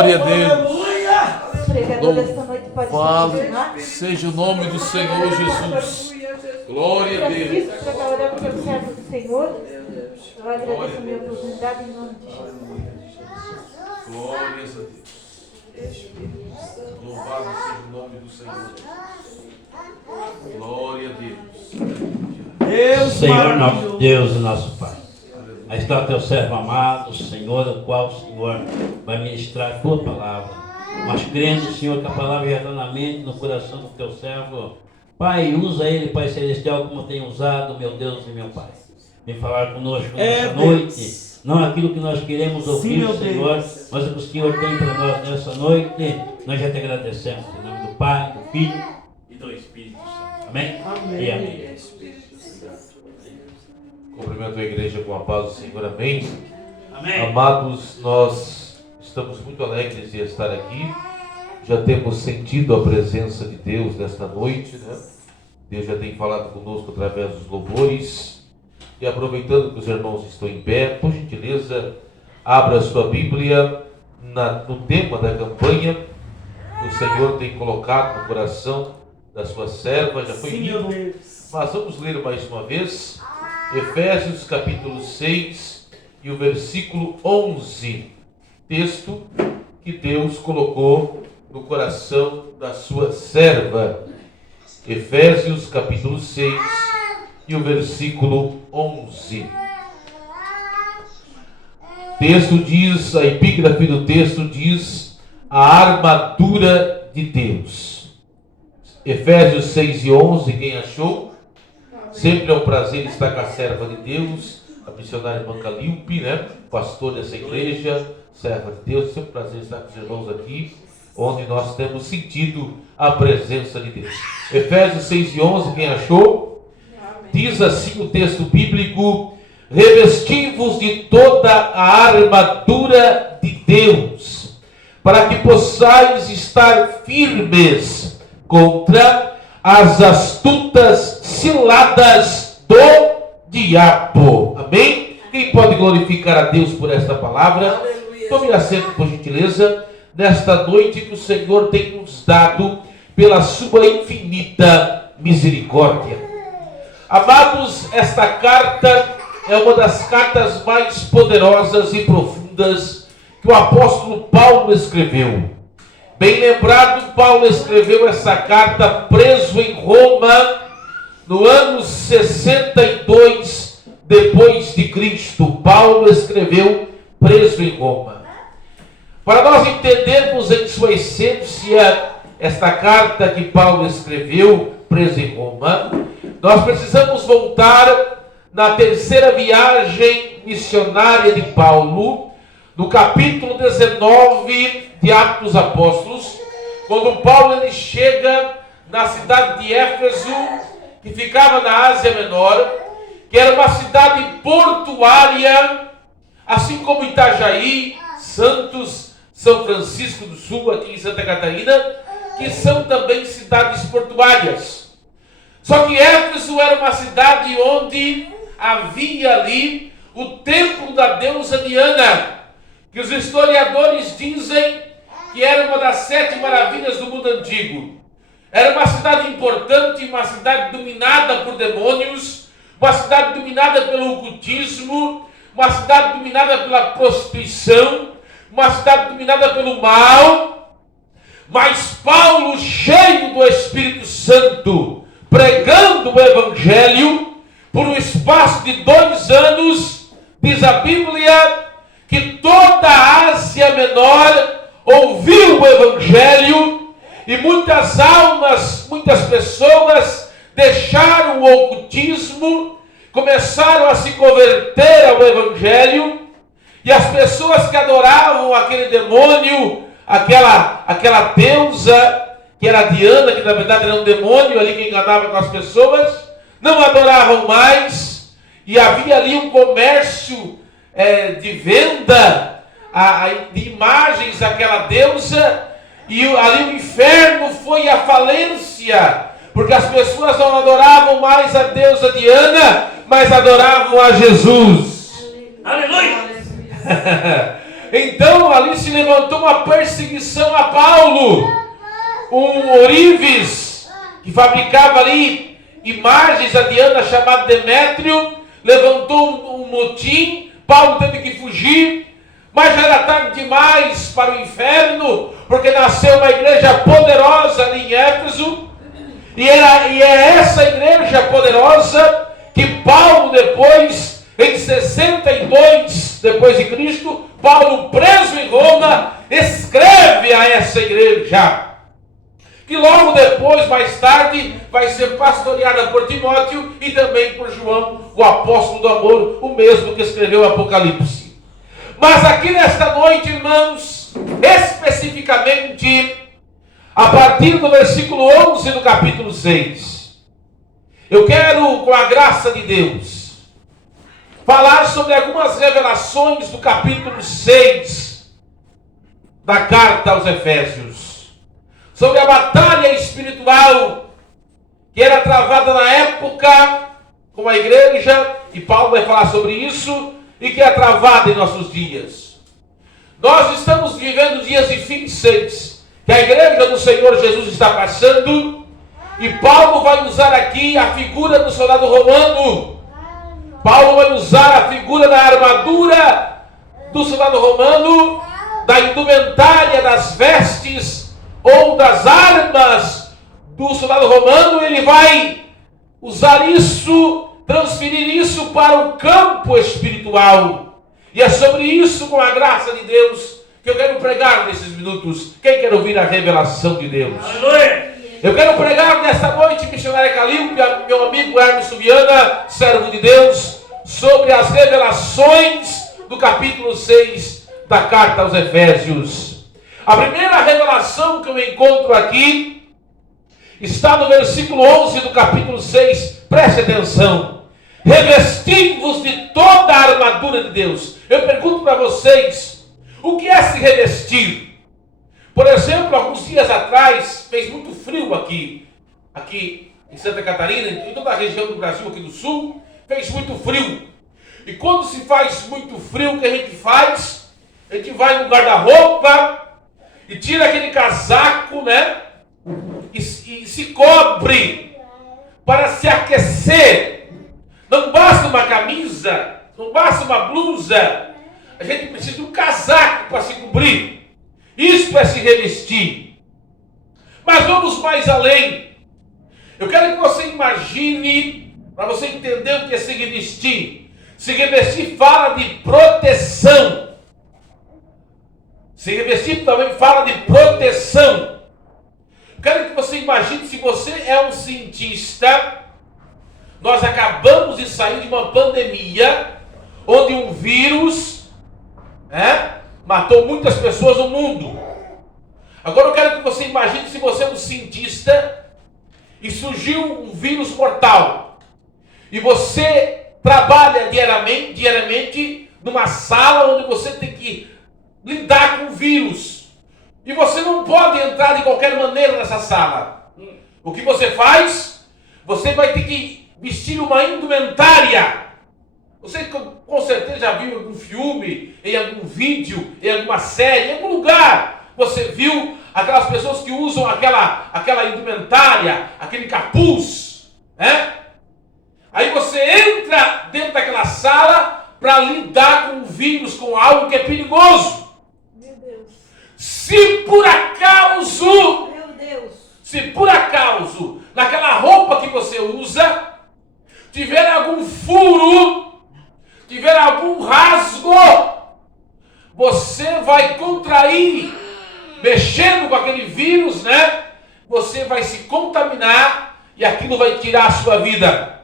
Glória a Deus. Pregador desta noite pode Fale, seja o nome do Senhor Jesus. Glória a Deus. Para cá oramos pelo servo do Senhor. Eu agradeço a minha oportunidade em nome de Jesus. Glórias a Deus. Louvado seja o nome do Senhor. Glória a Deus. Senhor nosso Deus e nosso Pai. Aí está o teu servo amado, Senhor, o qual o Senhor vai ministrar a tua palavra. Mas crendo, Senhor, que a palavra já está na mente, no coração do teu servo. Pai, usa ele, Pai Celestial, como tem usado, meu Deus e meu Pai. Vem falar conosco nessa noite. Não aquilo que nós queremos ouvir, sim, Senhor, mas o que o Senhor tem para nós nessa noite. Nós já te agradecemos. Em nome do Pai, do Filho e do Espírito Santo. Amém? Amém. E amém. Cumprimento a igreja com a paz do Senhor. Amém. Amém. Amados, nós estamos muito alegres de estar aqui. Já temos sentido a presença de Deus nesta noite, né? Deus já tem falado conosco através dos louvores. E aproveitando que os irmãos estão em pé, por gentileza, abra a sua Bíblia no tema da campanha que o Senhor tem colocado no coração da sua serva. Já foi lido, mas vamos ler mais uma vez. Efésios capítulo 6 e o versículo 11. Texto que Deus colocou no coração da sua serva. Efésios capítulo 6 e o versículo 11. Texto diz, a epígrafe do texto diz: a armadura de Deus. Efésios 6 e 11, quem achou? Sempre é um prazer estar com a serva de Deus, a missionária irmã Calilpe, né? Pastor dessa igreja, serva de Deus. Sempre um prazer estar com os irmãos aqui, onde nós temos sentido a presença de Deus. Efésios 6 e 11, quem achou? Diz assim o texto bíblico: revesti-vos de toda a armadura de Deus, para que possais estar firmes contra as astutas ciladas do diabo. Amém? Quem pode glorificar a Deus por esta palavra? Tome assento, por gentileza, nesta noite que o Senhor tem nos dado pela sua infinita misericórdia. Amados, esta carta é uma das cartas mais poderosas e profundas que o apóstolo Paulo escreveu. Bem lembrado, Paulo escreveu essa carta preso em Roma no ano 62 depois de Cristo. Paulo escreveu preso em Roma. Para nós entendermos em sua essência esta carta que Paulo escreveu preso em Roma, nós precisamos voltar na terceira viagem missionária de Paulo, no capítulo 19 de Atos dos Apóstolos, quando Paulo ele chega na cidade de Éfeso, que ficava na Ásia Menor, que era uma cidade portuária, assim como Itajaí, Santos, São Francisco do Sul, aqui em Santa Catarina, que são também cidades portuárias. Só que Éfeso era uma cidade onde havia ali o templo da deusa Diana, que os historiadores dizem que era uma das 7 maravilhas do mundo antigo. Era uma cidade importante, uma cidade dominada por demônios, uma cidade dominada pelo ocultismo, uma cidade dominada pela prostituição, uma cidade dominada pelo mal. Mas Paulo, cheio do Espírito Santo, pregando o Evangelho, por um espaço de 2 anos, diz a Bíblia, que toda a Ásia Menor ouviu o Evangelho e muitas almas, muitas pessoas deixaram o ocultismo, começaram a se converter ao Evangelho, e as pessoas que adoravam aquele demônio, aquela deusa, que era Diana, que na verdade era um demônio ali que enganava com as pessoas, não adoravam mais, e havia ali um comércio de venda de imagens daquela deusa, e ali o inferno foi à falência, porque as pessoas não adoravam mais a deusa Diana, mas adoravam a Jesus. Aleluia! Então ali se levantou uma perseguição a Paulo. Um ourives que fabricava ali imagens a Diana, chamado Demétrio, levantou um motim. Paulo teve que fugir, mas já era tarde demais para o inferno, porque nasceu uma igreja poderosa ali em Éfeso, e é essa igreja poderosa que Paulo depois, em 62 depois de Cristo, Paulo preso em Roma, escreve a essa igreja, que logo depois, mais tarde, vai ser pastoreada por Timóteo e também por João, o apóstolo do amor, o mesmo que escreveu o Apocalipse. Mas aqui nesta noite, irmãos, especificamente, a partir do versículo 11 do capítulo 6, eu quero, com a graça de Deus, falar sobre algumas revelações do capítulo 6 da carta aos Efésios. Sobre a batalha espiritual que era travada na época com a igreja, e Paulo vai falar sobre isso, e que é travada em nossos dias. Nós estamos vivendo dias difíceis, que a igreja do Senhor Jesus está passando, e Paulo vai usar aqui a figura do soldado romano. Paulo vai usar a figura da armadura do soldado romano, da indumentária, das vestes, ou das armas do soldado romano. Ele vai usar isso, transferir isso para o campo espiritual. E é sobre isso, com a graça de Deus, que eu quero pregar nesses minutos. Quem quer ouvir a revelação de Deus? Aleluia! Eu quero pregar nesta noite, missionária Calípia, meu amigo Hermes Subiana, servo de Deus, sobre as revelações do capítulo 6 da carta aos Efésios. A primeira revelação que eu encontro aqui está no versículo 11 do capítulo 6. Preste atenção. Revesti-vos de toda a armadura de Deus. Eu pergunto para vocês, o que é se revestir? Por exemplo, alguns dias atrás, fez muito frio aqui em Santa Catarina, em toda a região do Brasil, aqui do sul, fez muito frio. E quando se faz muito frio, o que a gente faz? A gente vai no guarda-roupa e tira aquele casaco, né? E se cobre para se aquecer. Não basta uma camisa, não basta uma blusa. A gente precisa de um casaco para se cobrir. Isso é se revestir. Mas vamos mais além. Eu quero que você imagine, para você entender o que é se revestir. Se revestir fala de proteção. Se revestir também fala de proteção. Quero que você imagine, se você é um cientista, nós acabamos de sair de uma pandemia, onde um vírus matou muitas pessoas no mundo. Agora eu quero que você imagine, se você é um cientista, e surgiu um vírus mortal, e você trabalha diariamente numa sala onde você tem que lidar com o vírus. E você não pode entrar de qualquer maneira nessa sala. O que você faz? Você vai ter que vestir uma indumentária. Você com certeza já viu em algum filme, em algum vídeo, em alguma série, em algum lugar. Você viu aquelas pessoas que usam aquela indumentária, aquele capuz, né? Aí você entra dentro daquela sala para lidar com o vírus, com algo que é perigoso. Se por acaso, naquela roupa que você usa, tiver algum furo, tiver algum rasgo, você vai contrair, mexendo com aquele vírus, né? Você vai se contaminar e aquilo vai tirar a sua vida.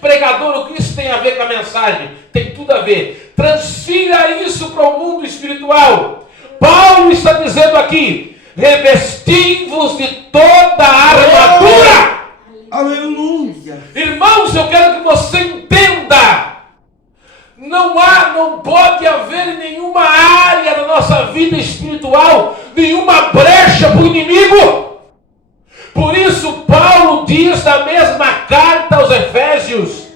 Pregador, o que isso tem a ver com a mensagem? Tem tudo a ver. Transfira isso para o mundo espiritual. Paulo está dizendo aqui: revesti-vos de toda a armadura. Aleluia. Irmãos, eu quero que você entenda: não pode haver em nenhuma área da nossa vida espiritual nenhuma brecha para o inimigo. Por isso Paulo diz na mesma carta aos Efésios,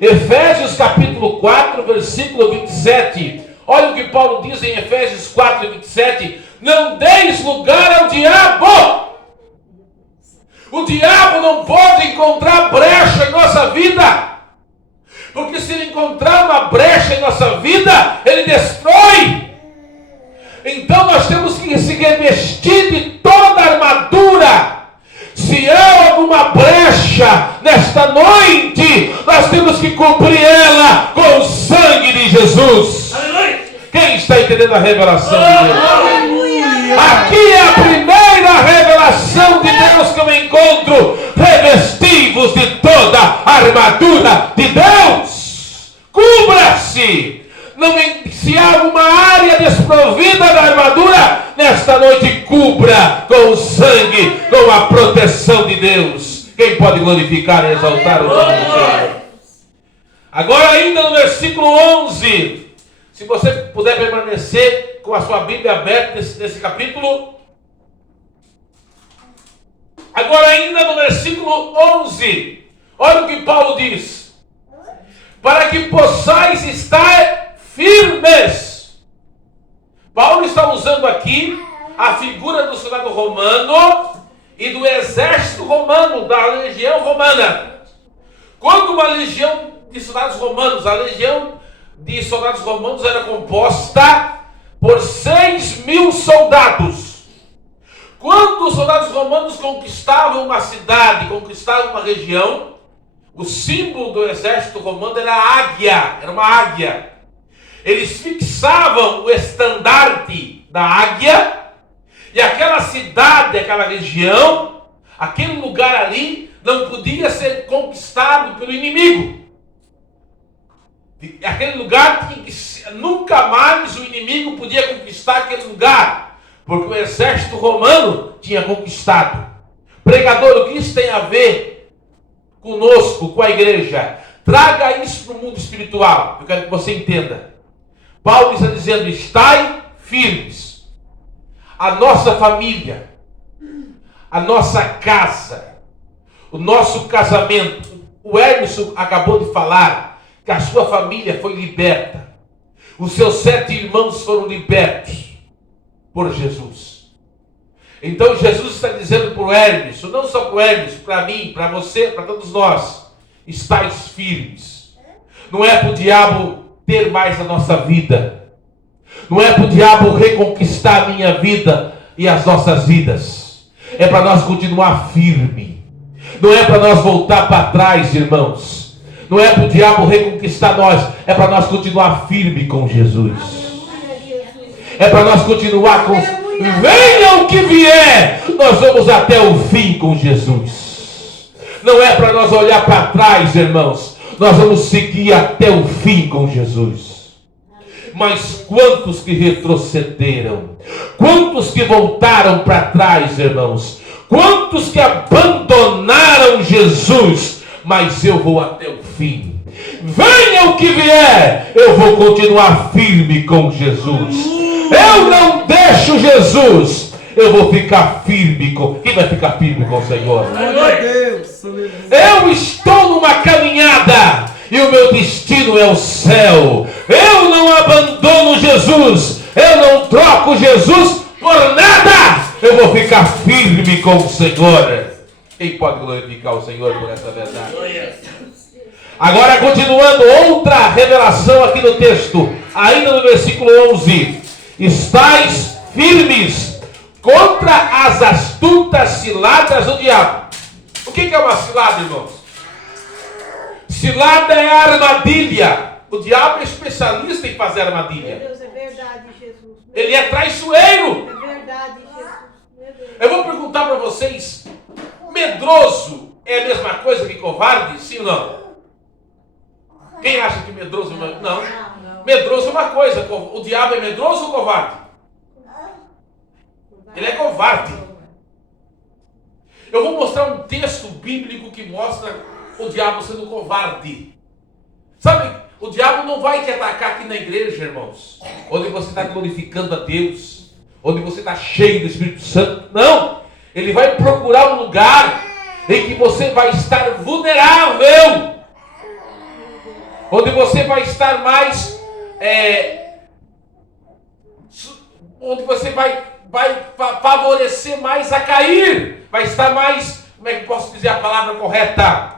Efésios capítulo 4, versículo 27, Olha o que Paulo diz em Efésios 4:27. Não deis lugar ao diabo. O diabo não pode encontrar brecha em nossa vida. Porque se ele encontrar uma brecha em nossa vida, ele destrói. Então nós temos que se revestir de toda a armadura. Se há alguma brecha nesta noite, nós temos que cobrir ela com o sangue de Jesus. Aleluia. Quem está entendendo a revelação de Deus? Aqui é a primeira revelação de Deus que eu encontro. Revestivos de toda a armadura de Deus. Cubra-se. Se há alguma área desprovida da armadura, nesta noite cubra com o sangue, com a proteção de Deus. Quem pode glorificar e exaltar o nome do Senhor? Agora ainda no versículo 11. Se você puder permanecer com a sua Bíblia aberta nesse capítulo. Agora ainda no versículo 11. Olha o que Paulo diz. Para que possais estar firmes. Paulo está usando aqui a figura do soldado romano e do exército romano, da legião romana. Quando uma legião de soldados romanos, a legião de soldados romanos era composta por 6.000 soldados. Quando os soldados romanos conquistavam uma cidade, conquistavam uma região, o símbolo do exército romano era a águia, era uma águia. Eles fixavam o estandarte da águia, e aquela cidade, aquela região, aquele lugar ali, não podia ser conquistado pelo inimigo. Aquele lugar tinha que, nunca mais o inimigo podia conquistar aquele lugar, porque o exército romano tinha conquistado. Pregador, o que isso tem a ver conosco, com a igreja? Traga isso para o mundo espiritual. Eu quero que você entenda. Paulo está dizendo: estai firmes. A nossa família, a nossa casa, o nosso casamento. O Hermes acabou de falar que a sua família foi liberta. Os seus 7 irmãos foram libertos por Jesus. Então Jesus está dizendo para o Hermes, não só para o Hermes, para mim, para você, para todos nós: estais firmes. Não é para o diabo ter mais a nossa vida. Não é para o diabo reconquistar a minha vida e as nossas vidas. É para nós continuar firme. Não é para nós voltar para trás, irmãos. Não é para o diabo reconquistar nós. É para nós continuar firme com Jesus. É para nós continuar com... Venha o que vier, nós vamos até o fim com Jesus. Não é para nós olhar para trás, irmãos. Nós vamos seguir até o fim com Jesus. Mas quantos que retrocederam? Quantos que voltaram para trás, irmãos? Quantos que abandonaram Jesus? Mas eu vou até o fim. Venha o que vier, eu vou continuar firme com Jesus. Eu não deixo Jesus. Eu vou ficar firme com... Quem vai ficar firme com o Senhor? Eu estou numa caminhada e o meu destino é o céu. Eu não abandono Jesus. Eu não troco Jesus por nada. Eu vou ficar firme com o Senhor. Quem pode glorificar o Senhor por essa verdade? Agora, continuando, outra revelação aqui no texto, ainda no versículo 11. Estais firmes contra as astutas ciladas do diabo. O que é uma cilada, irmãos? Cilada é a armadilha. O diabo é especialista em fazer armadilha. Meu Deus, é verdade, Jesus. Ele é traiçoeiro. É verdade, Jesus. Meu Deus. Eu vou perguntar para vocês: medroso é a mesma coisa que covarde? Sim ou não? Quem acha que medroso é uma... Não. Medroso é uma coisa. O diabo é medroso ou covarde? Ele é covarde. Eu vou mostrar um texto bíblico que mostra o diabo sendo covarde. Sabe, o diabo não vai te atacar aqui na igreja, irmãos, onde você está glorificando a Deus, onde você está cheio do Espírito Santo. Não. Ele vai procurar um lugar em que você vai estar vulnerável, onde você vai estar mais onde você vai favorecer mais a cair, vai estar mais, como é que posso dizer a palavra correta?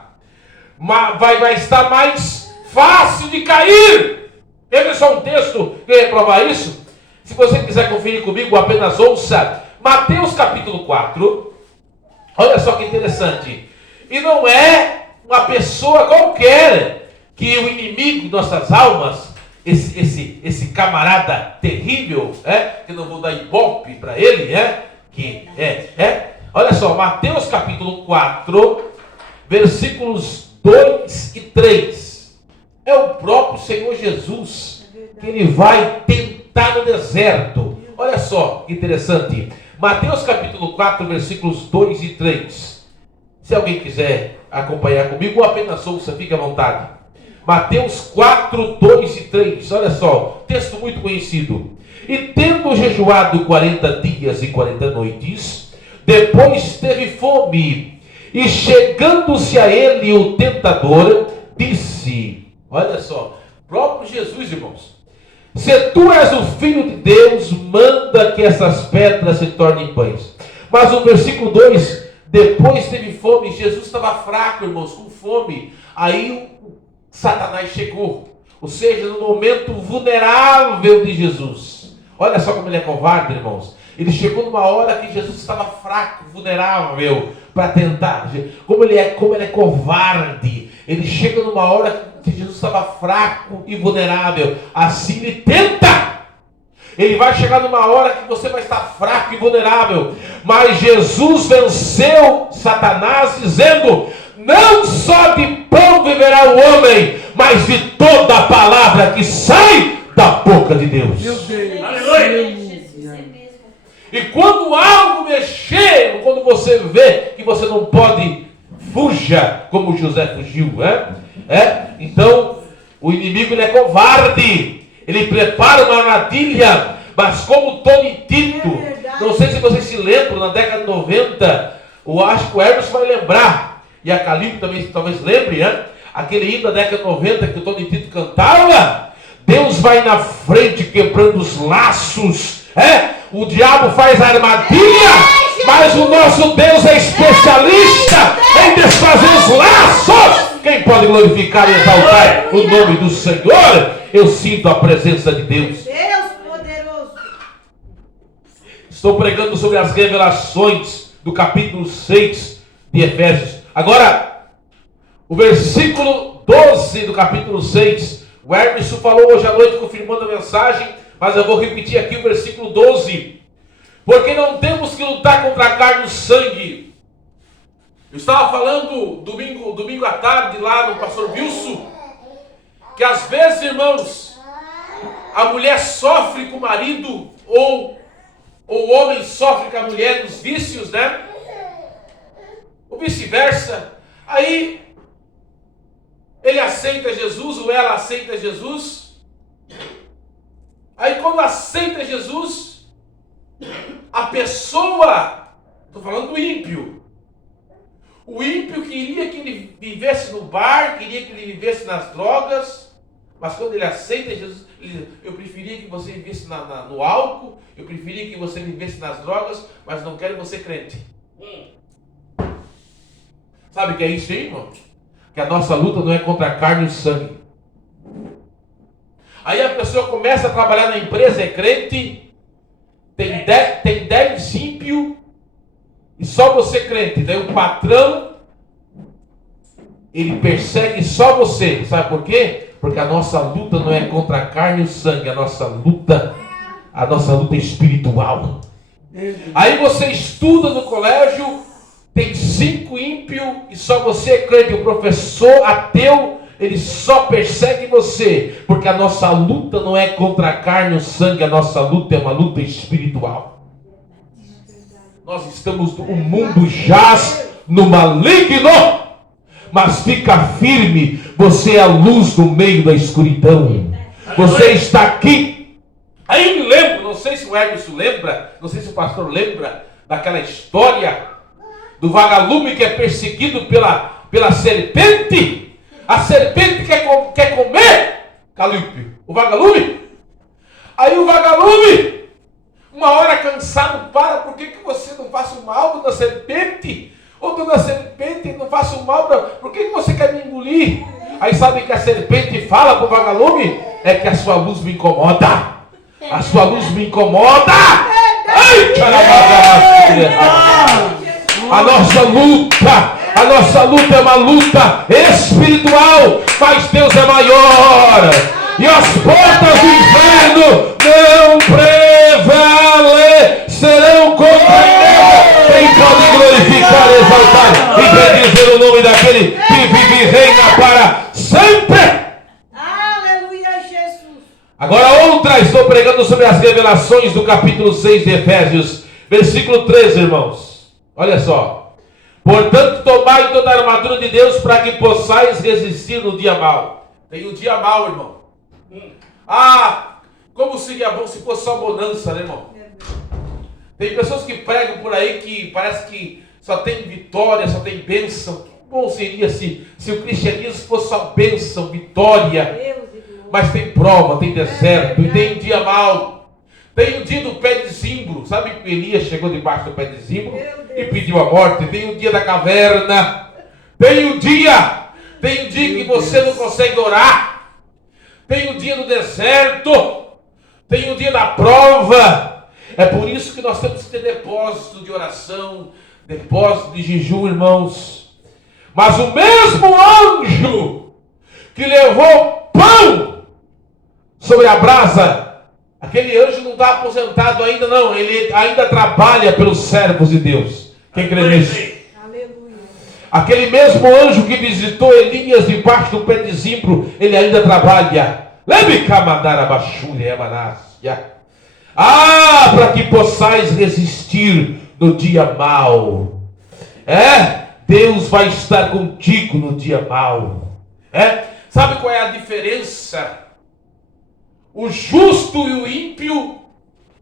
Vai estar mais fácil de cair. Veja só um texto que vai provar isso. Se você quiser conferir comigo, apenas ouça Mateus capítulo 4. Olha só que interessante. E não é uma pessoa qualquer que o inimigo de nossas almas, esse camarada terrível, que eu não vou dar ibope para ele, olha só, Mateus capítulo 4, versículos 2 e 3. É o próprio Senhor Jesus que ele vai tentar no deserto. Olha só que interessante. Mateus capítulo 4, versículos 2 e 3. Se alguém quiser acompanhar comigo, ou apenas ouça, fique à vontade. Mateus 4, 2 e 3. Olha só, texto muito conhecido. E tendo jejuado 40 dias e 40 noites, depois teve fome. E chegando-se a ele o tentador, disse, olha só, próprio Jesus, irmãos, se tu és o Filho de Deus, manda que essas pedras se tornem pães. Mas o versículo 2, depois teve fome, Jesus estava fraco, irmãos, com fome. Aí Satanás chegou, ou seja, no momento vulnerável de Jesus. Olha só como ele é covarde, irmãos. Ele chegou numa hora que Jesus estava fraco, vulnerável, para tentar. Como ele é covarde. Ele chega numa hora que Jesus estava fraco e vulnerável. Assim ele tenta. Ele vai chegar numa hora que você vai estar fraco e vulnerável. Mas Jesus venceu Satanás dizendo, não só de pão viverá o homem, mas de toda a palavra que sai da boca de Deus. Meu Deus. Aleluia. E quando algo mexer, quando você vê que você não pode, fuja, como José fugiu, Então, o inimigo ele é covarde, ele prepara uma armadilha, mas como Tony Tito, não sei se vocês se lembram, na década de 90, eu acho que o Hermes vai lembrar, e a Calipe também talvez lembre, aquele hino da década de 90 que o Tony Tito cantava, Deus vai na frente quebrando os laços, o diabo faz a armadilha, mas o nosso Deus é especialista em desfazer os laços. Quem pode glorificar e exaltar o nome do Senhor? Eu sinto a presença de Deus. Deus poderoso. Estou pregando sobre as revelações do capítulo 6 de Efésios. Agora, o versículo 12 do capítulo 6. O Hermes falou hoje à noite confirmando a mensagem, mas eu vou repetir aqui o versículo 12. Porque não temos que lutar contra a carne e o sangue. Eu estava falando domingo à tarde lá no pastor Wilson, que às vezes, irmãos, a mulher sofre com o marido, ou o homem sofre com a mulher nos vícios, ou vice-versa. Aí ele aceita Jesus, ou ela aceita Jesus. Aí quando aceita Jesus, a pessoa, estou falando do ímpio, o ímpio queria que ele vivesse no bar, queria que ele vivesse nas drogas, mas quando ele aceita Jesus, eu preferia que você vivesse no álcool, eu preferia que você vivesse nas drogas, mas não quero você crente. Sabe o que é isso aí, irmão? Que a nossa luta não é contra a carne e o sangue. Aí a pessoa começa a trabalhar na empresa, é crente, tem 10 ímpios e só você crente. Daí o patrão, ele persegue só você. Sabe por quê? Porque a nossa luta não é contra a carne e o sangue, a nossa luta é espiritual. Aí você estuda no colégio, tem 5 ímpios e só você é crente. O professor ateu, ele só persegue você, porque a nossa luta não é contra a carne e o sangue, a nossa luta é uma luta espiritual. Nós estamos, o mundo jaz no maligno, mas fica firme, você é a luz no meio da escuridão, você está aqui. Aí eu me lembro, não sei se o Hermes lembra, não sei se o pastor lembra, daquela história do vagalume que é perseguido pela serpente. A serpente quer comer Calípio, o vagalume. Aí o vagalume cansado, por que você não faz o mal da serpente? Ou dona serpente, não faça o mal, por que você quer me engolir? Aí sabe que a serpente fala para o vagalume? É que a sua luz me incomoda. A sua luz me incomoda. Ai, a nossa luta é uma luta espiritual, mas Deus é maior. E as portas do inferno não prevalecerão contra ele. Quem pode glorificar, exaltar e bendizer o nome daquele que vive e reina para sempre. Aleluia, Jesus. Agora outra, estou pregando sobre as revelações do capítulo 6 de Efésios, versículo 13, irmãos. Olha só. Portanto, tomai toda a armadura de Deus para que possais resistir no dia mau. Tem um dia mau, irmão. Como seria bom se fosse só bonança, né, irmão? Tem pessoas que pregam por aí que parece que só tem vitória, só tem bênção. Que bom seria se o cristianismo fosse só bênção, vitória. Mas tem prova, tem deserto, e tem um dia mau. Tem o dia do pé de zimbro. Sabe que Elias chegou debaixo do pé de zimbro e pediu a morte? Tem o dia da caverna. Tem o dia que você não consegue orar. Tem o dia do deserto. Tem o dia da prova. É por isso que nós temos que ter depósito de oração, depósito de jejum, irmãos. Mas o mesmo anjo que levou pão sobre a brasa, aquele anjo não está aposentado ainda, não. Ele ainda trabalha pelos servos de Deus. Quem crê nisso? Aleluia. Aquele mesmo anjo que visitou Elias debaixo do pé de zimbro, ele ainda trabalha. Leve camadara bachulha emanácia. Para que possais resistir no dia mau. Deus vai estar contigo no dia mau. Sabe qual é a diferença? O justo e o ímpio,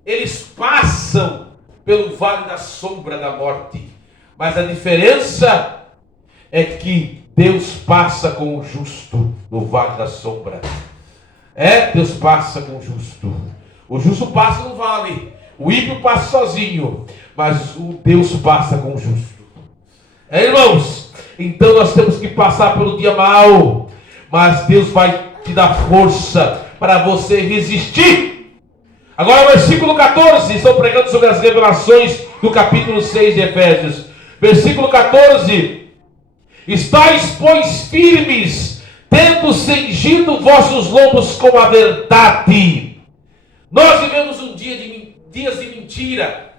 eles passam pelo vale da sombra da morte. Mas a diferença é que Deus passa com o justo no vale da sombra. Deus passa com o justo. O justo passa no vale, o ímpio passa sozinho, mas o Deus passa com o justo. Irmãos, então nós temos que passar pelo dia mau, mas Deus vai te dar força para você resistir. Agora, versículo 14, estou pregando sobre as revelações do capítulo 6 de Efésios. Versículo 14: estáis, pois, firmes, tendo cingido vossos lombos com a verdade. Nós vivemos dias de mentira.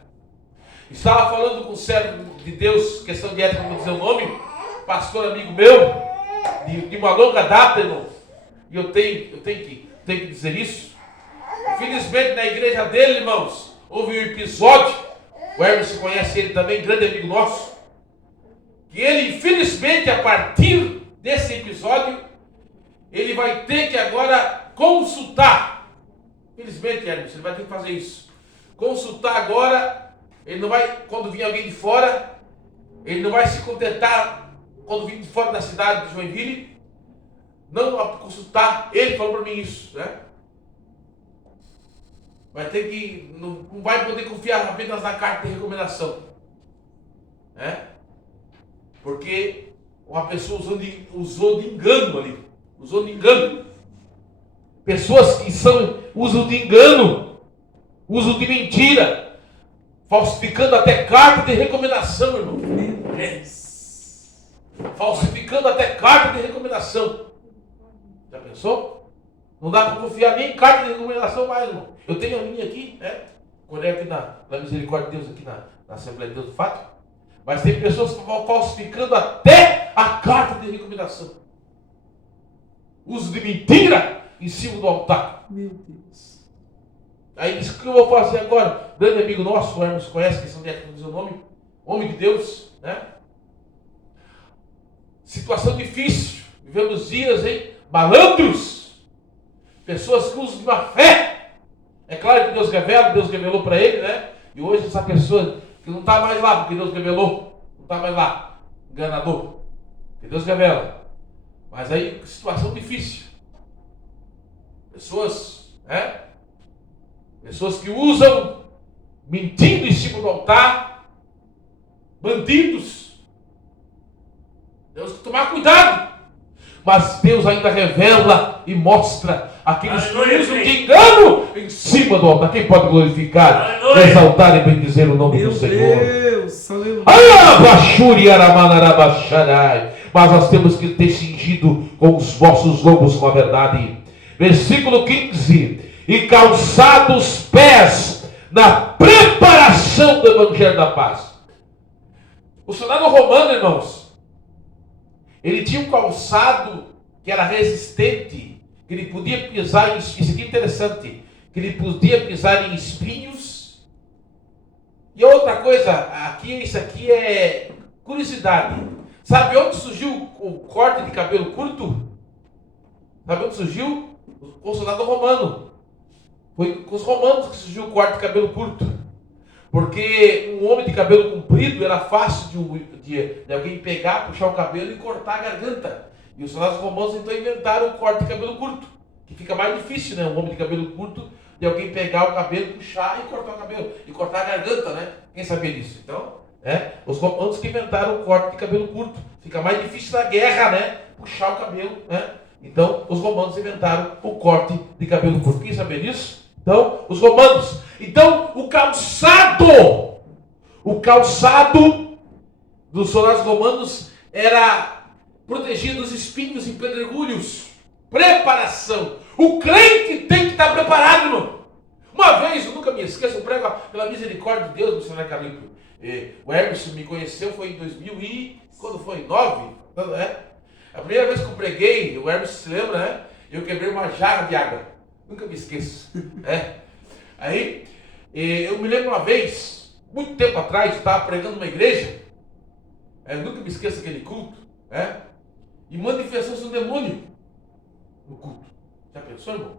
Estava falando com o servo de Deus, questão de ética, não vou dizer o nome, pastor amigo meu, de uma longa data, irmão. E eu tenho que dizer isso. Infelizmente, na igreja dele, irmãos, houve um episódio, o Hermes conhece ele também, grande amigo nosso, que ele, infelizmente, a partir desse episódio, ele vai ter que agora consultar. Infelizmente, Hermes, ele vai ter que fazer isso. Consultar agora, ele não vai, quando vir alguém de fora, ele não vai se contentar, quando vir de fora da cidade de Joinville, não consultar. Ele falou para mim isso, né? Vai ter que, não vai poder confiar apenas na carta de recomendação, né? Porque uma pessoa usou de engano ali, usou de engano. Pessoas que usam de engano, usam de mentira, falsificando até carta de recomendação, irmão. Falsificando até carta de recomendação. Já pensou? Não dá para confiar nem em carta de recomendação mais, irmão. Eu tenho a minha aqui, né? Colei aqui na Misericórdia de Deus, aqui na Assembleia de Deus do Fato. Mas tem pessoas que vão falsificando até a carta de recomendação. Uso de mentira em cima do altar. Meu Deus. Aí disse: o que eu vou fazer agora? Grande amigo nosso, o Hermes conhece, questão de ética, não dizer o nome. Homem de Deus, né? Situação difícil. Vivemos dias, hein? Malandros. Pessoas que usam de má fé. É claro que Deus revela, Deus revelou para ele, né? E hoje essa pessoa que não está mais lá, porque Deus revelou, não está mais lá, enganador. Que Deus revela. Mas aí, situação difícil. Pessoas, né? Pessoas que usam mentindo em cima do altar, bandidos. Deus tem que tomar cuidado. Mas Deus ainda revela e mostra aqueles que usam de engano em cima do altar. Quem pode glorificar, exaltar e bendizer o nome do Senhor? Deus, aleluia. Mas nós temos que ter cingido com os vossos lombos com a verdade. Versículo 15. E calçado os pés na preparação do Evangelho da Paz. O soldado romano, irmãos, ele tinha um calçado que era resistente, que ele podia pisar em, isso aqui é interessante, que ele podia pisar em espinhos. E outra coisa, aqui, isso aqui é curiosidade. Sabe onde surgiu o corte de cabelo curto? Sabe onde surgiu? Com o soldado romano. Foi com os romanos que surgiu o corte de cabelo curto. Porque um homem de cabelo comprido era fácil de alguém pegar, puxar o cabelo e cortar a garganta. E os soldados romanos então inventaram o corte de cabelo curto, que fica mais difícil, né? Um homem de cabelo curto, de alguém pegar o cabelo, puxar e cortar o cabelo. E cortar a garganta, né? Quem sabia disso? Então, os romanos que inventaram o corte de cabelo curto. Fica mais difícil na guerra, né? Puxar o cabelo, né? Então, os romanos inventaram o corte de cabelo curto. Quem sabia disso? Então, os romanos. Então, o calçado dos soldados romanos era protegido dos espinhos e pedregulhos. Preparação. O crente tem que estar preparado, irmão. Uma vez, eu nunca me esqueço, eu prego pela misericórdia de Deus, missionário Carlinhos. O Hermes me conheceu, foi em 2000 e... quando foi? 9? A primeira vez que eu preguei, o Hermes se lembra, né? Eu quebrei uma jarra de água. Nunca me esqueço. Aí, eu me lembro uma vez, muito tempo atrás, eu estava pregando numa igreja. Nunca me esqueço aquele culto. E manifestou-se um demônio no culto. Já pensou, irmão?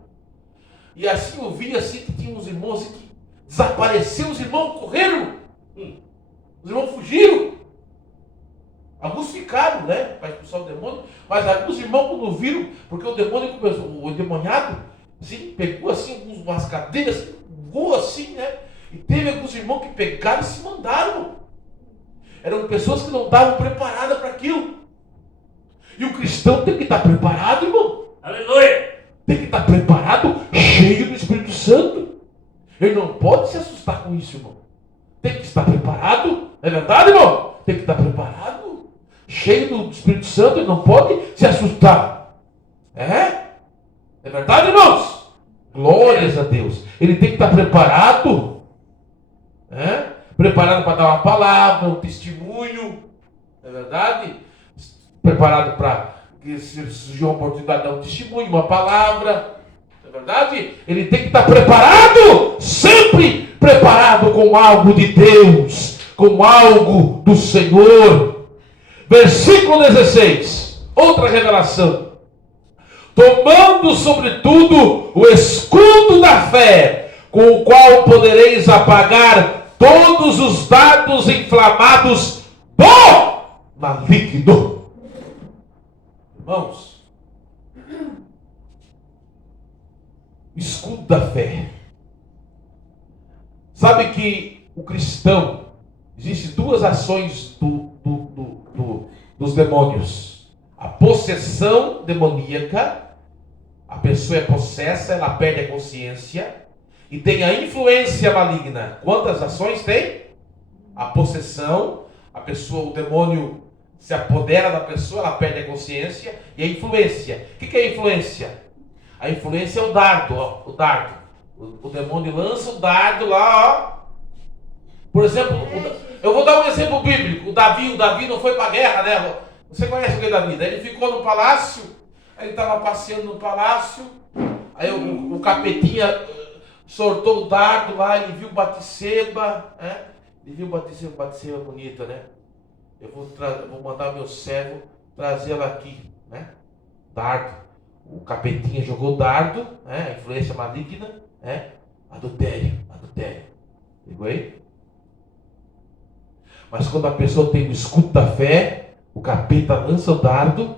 E assim eu vi assim, que tinha uns irmãos assim, que desapareceram, os irmãos correram. Os irmãos fugiram. Alguns ficaram, né, para expulsar o demônio, mas alguns irmãos quando viram, porque o demônio começou, o endemoniado, assim, pegou assim umas cadeiras, assim, voou assim, né, e teve alguns irmãos que pegaram e se mandaram. Eram pessoas que não estavam preparadas para aquilo. E o cristão tem que estar preparado, irmão. Aleluia! Tem que estar preparado, cheio do Espírito Santo. Ele não pode se assustar com isso, irmão. Tem que estar preparado, não é verdade, irmão? Tem que estar preparado. Cheio do Espírito Santo, ele não pode se assustar. É verdade, irmãos? Glórias a Deus. Ele tem que estar preparado. Preparado para dar uma palavra, um testemunho. É verdade? Preparado para, se surgir uma oportunidade de dar um testemunho, uma palavra. É verdade? Ele tem que estar preparado. Sempre preparado com algo de Deus. Com algo do Senhor. Versículo 16, outra revelação. Tomando sobretudo o escudo da fé, com o qual podereis apagar todos os dardos inflamados do maligno. Irmãos, escudo da fé. Sabe que o cristão, existem duas ações dos demônios. A possessão demoníaca, a pessoa é possessa, ela perde a consciência, e tem a influência maligna. Quantas ações tem? A possessão, a pessoa, o demônio se apodera da pessoa, ela perde a consciência, e a influência. O que é a influência? A influência é o dardo, ó, o dardo. O demônio lança o dardo lá, ó. Por exemplo, eu vou dar um exemplo bíblico. O Davi não foi para a guerra, né? Você conhece o que é Davi? Daí ele ficou no palácio, aí ele estava passeando no palácio, aí o capetinha sortou o dardo lá, ele viu Batseba, né? Ele viu Batseba bonita, né? Eu vou mandar meu servo trazer ela aqui, né? Dardo. O capetinha jogou dardo, né? A influência maligna, né? Adultério. Pegou aí? Mas quando a pessoa tem o escudo da fé, o capeta lança o dardo,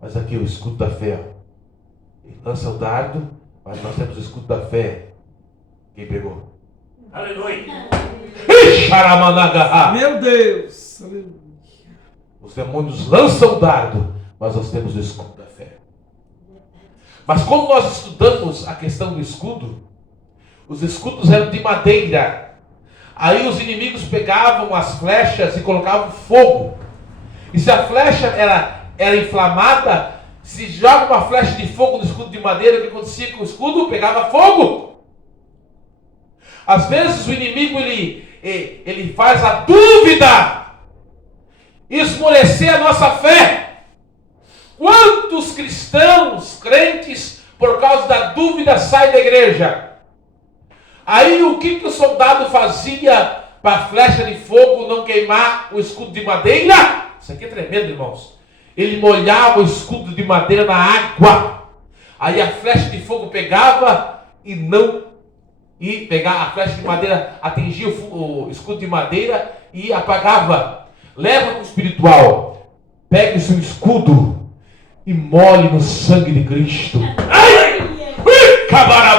mas aqui o escudo da fé, ó. Ele lança o dardo, mas nós temos o escudo da fé. Quem pegou? Aleluia. Meu Deus. Aleluia. Os demônios lançam o dardo, mas nós temos o escudo da fé. Mas quando nós estudamos a questão do escudo, os escudos eram de madeira. Aí os inimigos pegavam as flechas e colocavam fogo. E se a flecha era inflamada, se joga uma flecha de fogo no escudo de madeira, o que acontecia com o escudo? Pegava fogo. Às vezes o inimigo ele faz a dúvida esmorecer a nossa fé. Quantos cristãos, crentes, por causa da dúvida, saem da igreja? Aí o que o soldado fazia para a flecha de fogo não queimar o escudo de madeira? Isso aqui é tremendo, irmãos. Ele molhava o escudo de madeira na água. Aí a flecha de fogo pegava e pegar a flecha de madeira, atingia o escudo de madeira e apagava. Leva para o espiritual. Pegue o seu escudo e molhe no sangue de Cristo. Glória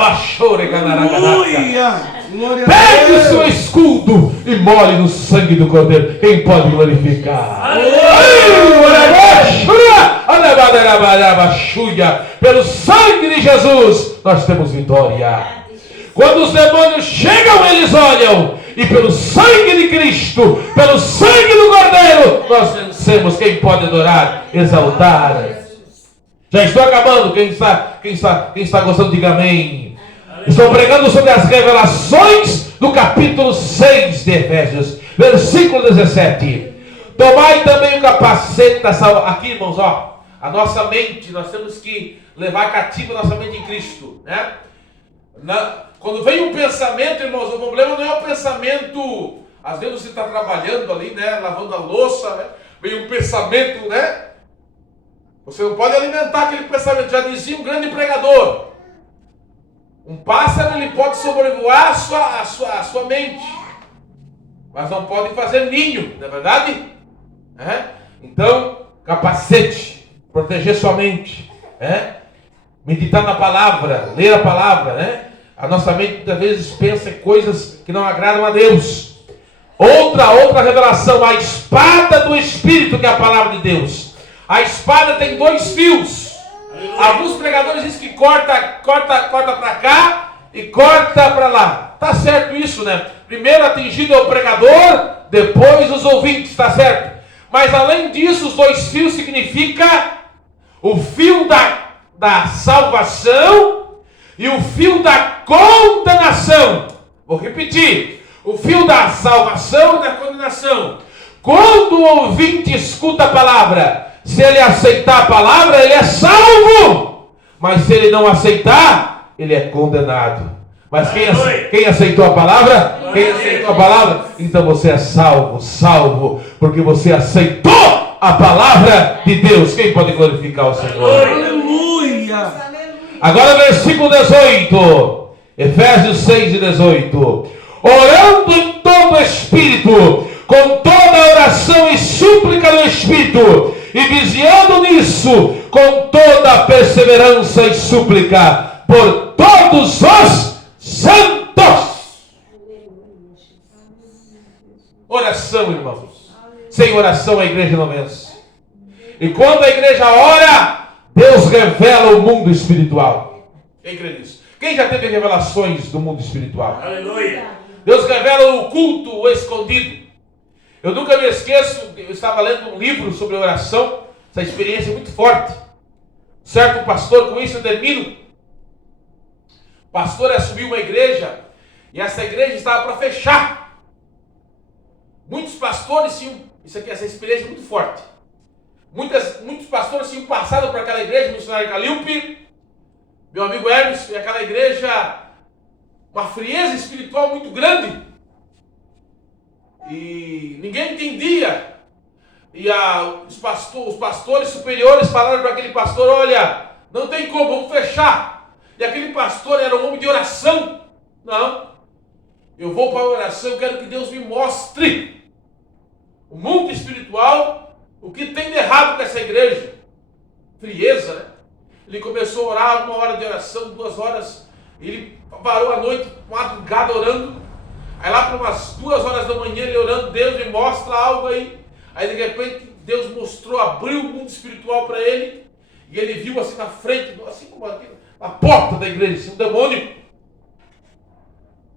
a Pegue o Deus. seu escudo e molhe no sangue do Cordeiro. Quem pode glorificar? Pelo sangue de Jesus nós temos vitória. Quando os demônios chegam, eles olham. E pelo sangue de Cristo, pelo sangue do Cordeiro, nós vencemos. Quem pode adorar, exaltar? Já estou acabando. Quem está gostando, diga amém. Estou pregando sobre as revelações do capítulo 6 de Efésios, versículo 17. Tomai também o capacete da salvação. Aqui, irmãos, ó, a nossa mente, nós temos que levar cativa a nossa mente em Cristo, né? Quando vem um pensamento, irmãos, o problema não é o pensamento. Às vezes você está trabalhando ali, né, lavando a louça, né? Vem um pensamento, né? Você não pode alimentar aquele pensamento. Já dizia um grande pregador: um pássaro ele pode sobrevoar a sua mente, mas não pode fazer ninho, não é verdade? Então, capacete, proteger sua mente, meditar na palavra, ler a palavra, né? A nossa mente muitas vezes pensa em coisas que não agradam a Deus. Outra revelação, a espada do Espírito, que é a palavra de Deus. A espada tem 2 fios. Alguns pregadores dizem que corta para cá e corta para lá. Tá certo isso, né? Primeiro atingido é o pregador, depois os ouvintes, tá certo? Mas além disso, os 2 fios significa o fio da salvação e o fio da condenação. Vou repetir: o fio da salvação e da condenação. Quando o ouvinte escuta a palavra, se ele aceitar a palavra, ele é salvo. Mas se ele não aceitar, ele é condenado. Mas quem aceitou a palavra? Quem aceitou a palavra? Então você é salvo, porque você aceitou a palavra de Deus. Quem pode glorificar o Senhor? Aleluia. Agora versículo 18. Efésios 6 e 18. Orando em todo o Espírito, com toda oração e súplica no Espírito, e vigiando nisso, com toda perseverança e súplica, por todos os santos. Oração, irmãos. Sem oração a igreja não vence. E quando a igreja ora, Deus revela o mundo espiritual. Quem crê nisso? Quem já teve revelações do mundo espiritual? Aleluia. Deus revela o culto, o escondido. Eu nunca me esqueço, eu estava lendo um livro sobre oração, essa experiência é muito forte. Certo pastor, com isso eu termino. O pastor assumiu uma igreja, e essa igreja estava para fechar. Muitos pastores tinham, essa experiência é muito forte. Muitos pastores tinham passado por aquela igreja, o missionário Calilpe, meu amigo Hermes, e aquela igreja, uma frieza espiritual muito grande. E ninguém entendia. E os pastores superiores falaram para aquele pastor: olha, não tem como, vamos fechar. E aquele pastor era um homem de oração. Não, eu vou para a oração, eu quero que Deus me mostre o mundo espiritual, o que tem de errado com essa igreja. Frieza, né? Ele começou a orar 1 hora de oração, 2 horas. Ele parou a noite, madrugada orando. Aí lá para umas 2 horas da manhã, ele orando, Deus me mostra algo aí. Aí de repente Deus mostrou, abriu o mundo espiritual para ele. E ele viu assim na frente, assim como aqui, na porta da igreja, assim, um demônio.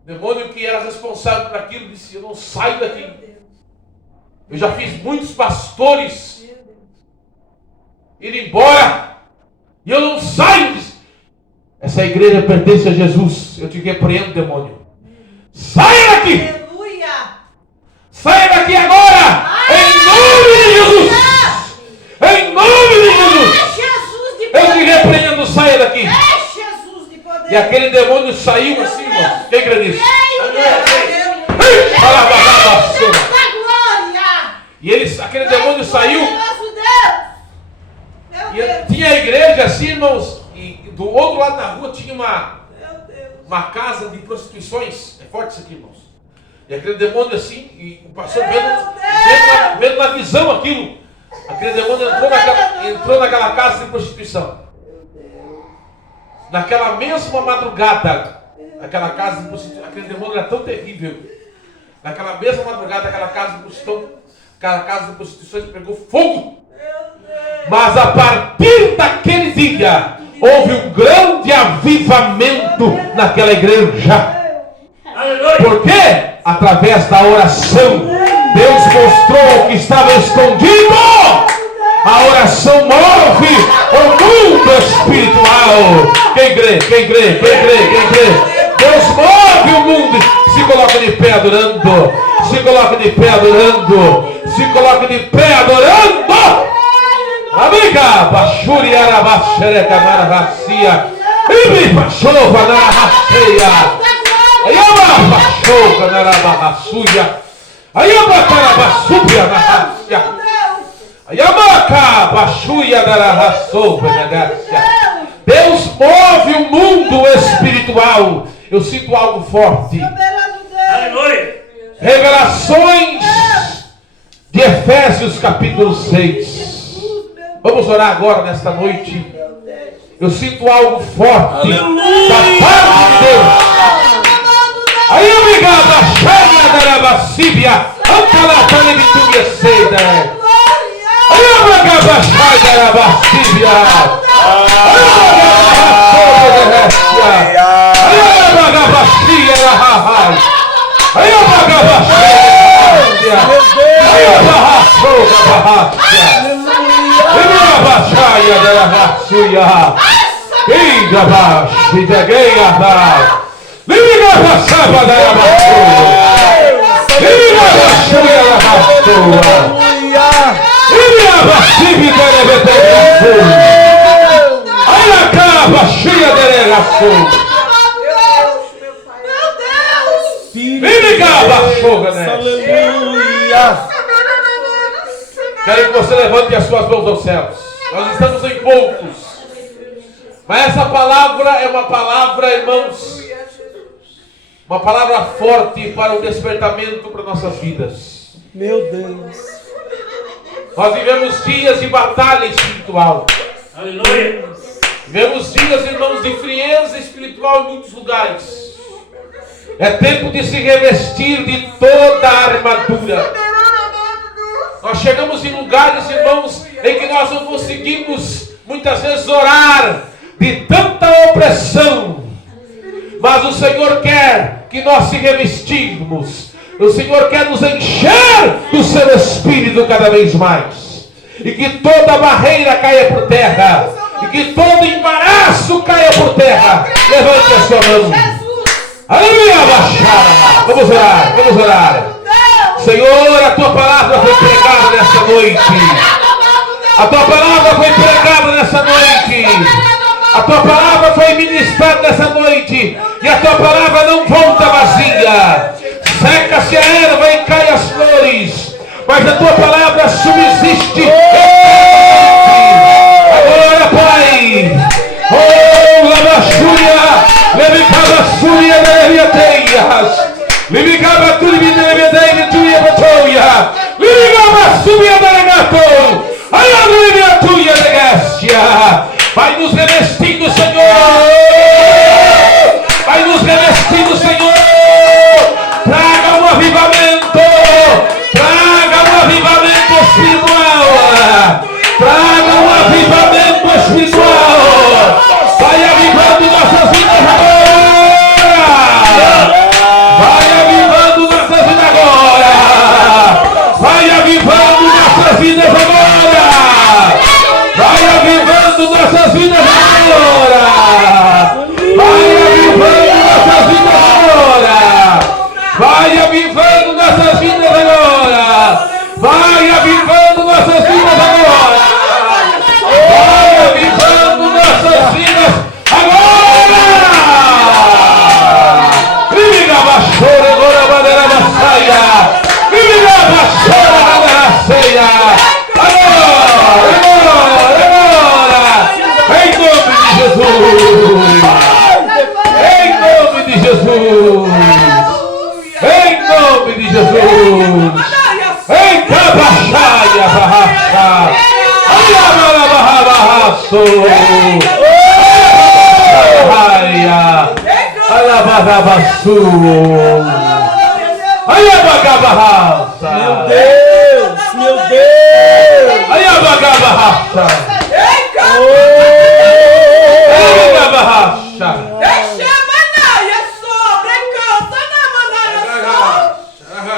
O demônio que era responsável por aquilo disse: eu não saio daqui. Eu já fiz muitos pastores ir embora. E eu não saio. Disse, essa igreja pertence a Jesus. Eu te repreendo, demônio. Saia daqui! Aleluia! Saia daqui agora! Em nome de Jesus! Em nome de Jesus! Jesus de Eu te poder! repreendo, saia daqui! Jesus de poder! E aquele demônio saiu assim, irmão. Quem crê nisso? Fala, da glória! E aquele demônio saiu. Nosso Deus! E Meu Deus! tinha a igreja assim, irmãos. E do outro lado da rua tinha uma casa de prostituições. É forte isso aqui, irmãos. E aquele demônio assim, e o pastor vendo na visão aquilo. Aquele demônio entrou naquela casa de prostituição. Naquela mesma madrugada, aquela casa de prostituição, aquele demônio era tão terrível. Naquela mesma madrugada, aquela casa de prostituições pegou fogo. Mas a partir daquele dia, houve um grande avivamento naquela igreja. Por quê? Através da oração. Deus mostrou o que estava escondido. A oração move o mundo espiritual. Quem crê? Quem crê? Quem crê? Quem crê? Deus move o mundo. Se coloca de pé adorando. Se coloca de pé adorando. Se coloca de pé adorando. Amiga, Bachuri Arabaxereca Marabacia. Ibi Pachova Narabaceia. Ayama Pachoca Narabaçuia. Ayama Carabasúbia Narabacia. Ayamaka Bachuia Narabaçova Narabacia. Deus move o mundo espiritual. Eu sinto algo forte. Revelações de Efésios capítulo 6. Vamos orar agora nesta noite. Eu sinto algo forte da parte de Deus. Aí obrigado, Xaia da Rabacíbia, Antalatane Bitubia Seda. Aí obrigado, Xaia da Rabacíbia. Aí obrigado, Baxia da Rahai. Aí obrigado, Baxia da Rahai. Aí obrigado, Baxia. Baixaia da Raçuia, Inga Baixia, Gueia da Liga Baixava da Raçuia, Liga Baixuia da Raçuia, Liga Baixia da Raçuia, aí a cara Baixia da Raçuia, Liga Baixuia da Raçuia. Quero que você levante as suas mãos aos céus. Nós estamos em poucos. Mas essa palavra é uma palavra, irmãos, uma palavra forte para o despertamento para nossas vidas. Meu Deus. Nós vivemos dias de batalha espiritual. Aleluia. Vivemos dias, irmãos, de frieza espiritual em muitos lugares. É tempo de se revestir de toda a armadura. Nós chegamos em lugares, irmãos, em que nós não conseguimos muitas vezes orar de tanta opressão. Mas o Senhor quer que nós se revestirmos. O Senhor quer nos encher do seu Espírito cada vez mais. E que toda barreira caia por terra. E que todo embaraço caia por terra. Levante a sua mão. Aleluia, baixar. Vamos orar, vamos orar. Senhor, a tua palavra foi pregada nessa noite. A tua palavra foi pregada nessa noite. A tua palavra foi ministrada nessa noite. E a tua palavra não volta vazia. Seca-se a erva e cai as flores. Mas a tua palavra subsiste. Agora, Pai. Oh, Labachúria. Levicabachúria, Leviateias. Libigaba tu libidei tu yabatoya. Libigaba subia da negato. Aí a libia tu yagastia. Vai nos revestindo, Senhor. Vai nos revestindo, Senhor. Traga avivando nossas vidas agora. Vai avivando nossas vidas agora. Vai avivando nossas vidas agora. Viva vassoura, agora maneira vassaia. Viva vassoura, maneira ceia. Agora. Em nome de Jesus. Em nome de Jesus. Em nome de Jesus. Em cabaçaia, barracha. Ayamala barrabaço. Ayamala Alabarabaçu. Ayabagabarraça. Meu Deus! Ayabagabarraça.